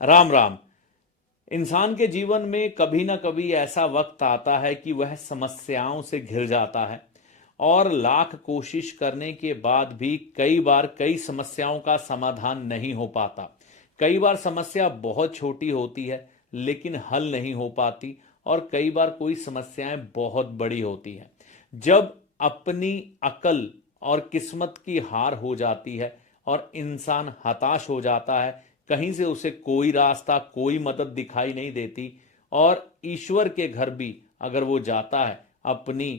राम राम। इंसान के जीवन में कभी ना कभी ऐसा वक्त आता है कि वह समस्याओं से घिर जाता है और लाख कोशिश करने के बाद भी कई बार कई समस्याओं का समाधान नहीं हो पाता। कई बार समस्या बहुत छोटी होती है लेकिन हल नहीं हो पाती, और कई बार कोई समस्याएं बहुत बड़ी होती हैं। जब अपनी अकल और किस्मत की हार हो जाती है और इंसान हताश हो जाता है, कहीं से उसे कोई रास्ता कोई मदद दिखाई नहीं देती, और ईश्वर के घर भी अगर वो जाता है अपनी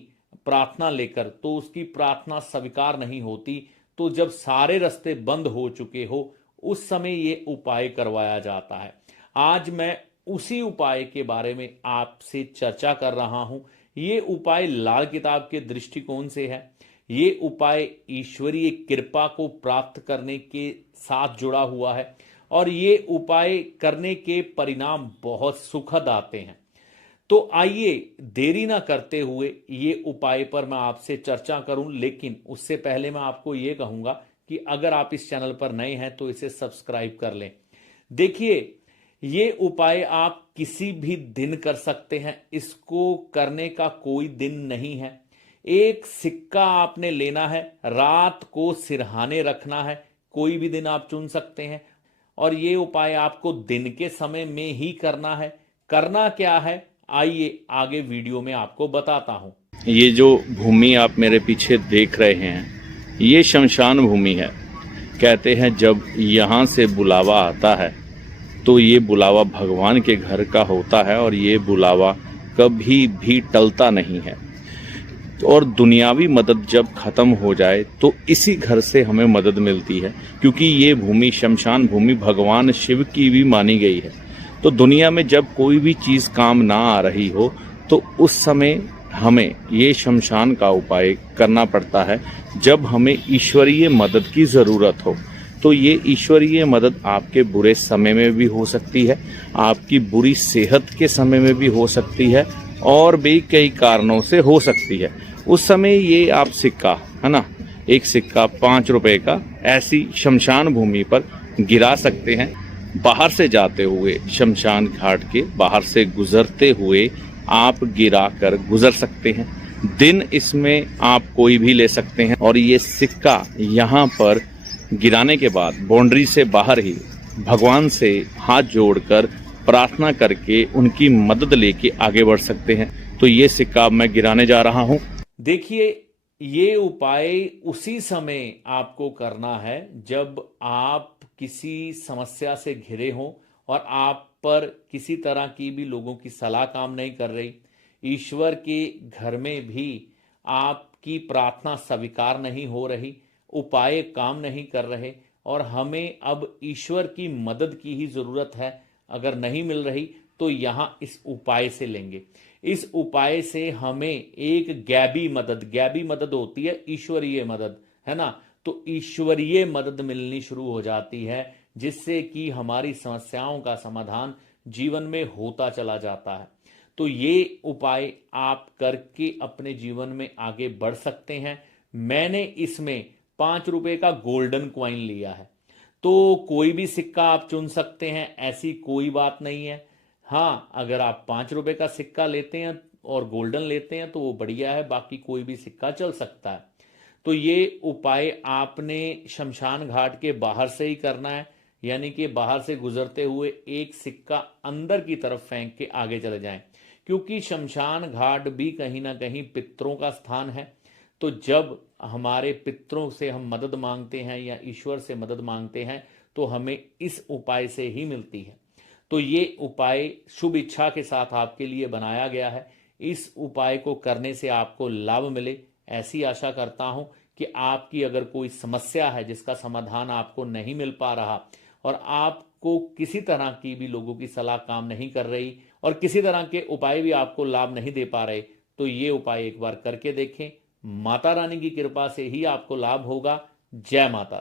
प्रार्थना लेकर तो उसकी प्रार्थना स्वीकार नहीं होती। तो जब सारे रास्ते बंद हो चुके हो, उस समय ये उपाय करवाया जाता है। आज मैं उसी उपाय के बारे में आपसे चर्चा कर रहा हूं। ये उपाय लाल किताब के दृष्टिकोण से है। ये उपाय ईश्वरीय कृपा को प्राप्त करने के साथ जुड़ा हुआ है, और ये उपाय करने के परिणाम बहुत सुखद आते हैं। तो आइए देरी ना करते हुए ये उपाय पर मैं आपसे चर्चा करूं, लेकिन उससे पहले मैं आपको ये कहूंगा कि अगर आप इस चैनल पर नए हैं तो इसे सब्सक्राइब कर लें। देखिए, ये उपाय आप किसी भी दिन कर सकते हैं। इसको करने का कोई दिन नहीं है। एक सिक्का आपने लेना है, रात को सिरहाने रखना है। कोई भी दिन आप चुन सकते हैं, और ये उपाय आपको दिन के समय में ही करना है। करना क्या है, आइए आगे वीडियो में आपको बताता हूं। ये जो भूमि आप मेरे पीछे देख रहे हैं, ये शमशान भूमि है। कहते हैं जब यहाँ से बुलावा आता है तो ये बुलावा भगवान के घर का होता है, और ये बुलावा कभी भी टलता नहीं है। और दुनियावी मदद जब खत्म हो जाए तो इसी घर से हमें मदद मिलती है, क्योंकि ये भूमि शमशान भूमि भगवान शिव की भी मानी गई है। तो दुनिया में जब कोई भी चीज़ काम ना आ रही हो तो उस समय हमें ये शमशान का उपाय करना पड़ता है। जब हमें ईश्वरीय मदद की ज़रूरत हो, तो ये ईश्वरीय मदद आपके बुरे समय में भी हो सकती है, आपकी बुरी सेहत के समय में भी हो सकती है, और भी कई कारणों से हो सकती है। उस समय ये आप सिक्का, है ना, एक सिक्का 5 रुपए का ऐसी शमशान भूमि पर गिरा सकते हैं। बाहर से जाते हुए, शमशान घाट के बाहर से गुजरते हुए आप गिरा कर गुजर सकते हैं। दिन इसमें आप कोई भी ले सकते हैं, और ये सिक्का यहाँ पर गिराने के बाद बाउंड्री से बाहर ही भगवान से हाथ जोड़कर प्रार्थना करके उनकी मदद लेके आगे बढ़ सकते हैं। तो ये सिक्का मैं गिराने जा रहा हूँ। देखिए, ये उपाय उसी समय आपको करना है जब आप किसी समस्या से घिरे हों और आप पर किसी तरह की भी लोगों की सलाह काम नहीं कर रही, ईश्वर के घर में भी आपकी प्रार्थना स्वीकार नहीं हो रही, उपाय काम नहीं कर रहे, और हमें अब ईश्वर की मदद की ही जरूरत है। अगर नहीं मिल रही तो यहां इस उपाय से लेंगे। इस उपाय से हमें एक गैबी मदद होती है, ईश्वरीय मदद, है ना। तो ईश्वरीय मदद मिलनी शुरू हो जाती है, जिससे कि हमारी समस्याओं का समाधान जीवन में होता चला जाता है। तो ये उपाय आप करके अपने जीवन में आगे बढ़ सकते हैं। मैंने इसमें 5 रुपए का गोल्डन क्वाइन लिया है। तो कोई भी सिक्का आप चुन सकते हैं, ऐसी कोई बात नहीं है। हाँ, अगर आप 5 रुपए का सिक्का लेते हैं और गोल्डन लेते हैं तो वो बढ़िया है, बाकी कोई भी सिक्का चल सकता है। तो ये उपाय आपने शमशान घाट के बाहर से ही करना है, यानी कि बाहर से गुजरते हुए एक सिक्का अंदर की तरफ फेंक के आगे चले जाएं, क्योंकि शमशान घाट भी कहीं ना कहीं पितरों का स्थान है। तो जब हमारे पितरों से हम मदद मांगते हैं या ईश्वर से मदद मांगते हैं तो हमें इस उपाय से ही मिलती है। तो ये उपाय शुभ इच्छा के साथ आपके लिए बनाया गया है। इस उपाय को करने से आपको लाभ मिले, ऐसी आशा करता हूं कि आपकी अगर कोई समस्या है जिसका समाधान आपको नहीं मिल पा रहा, और आपको किसी तरह की भी लोगों की सलाह काम नहीं कर रही, और किसी तरह के उपाय भी आपको लाभ नहीं दे पा रहे, तो ये उपाय एक बार करके देखें। माता रानी की कृपा से ही आपको लाभ होगा। जय माता।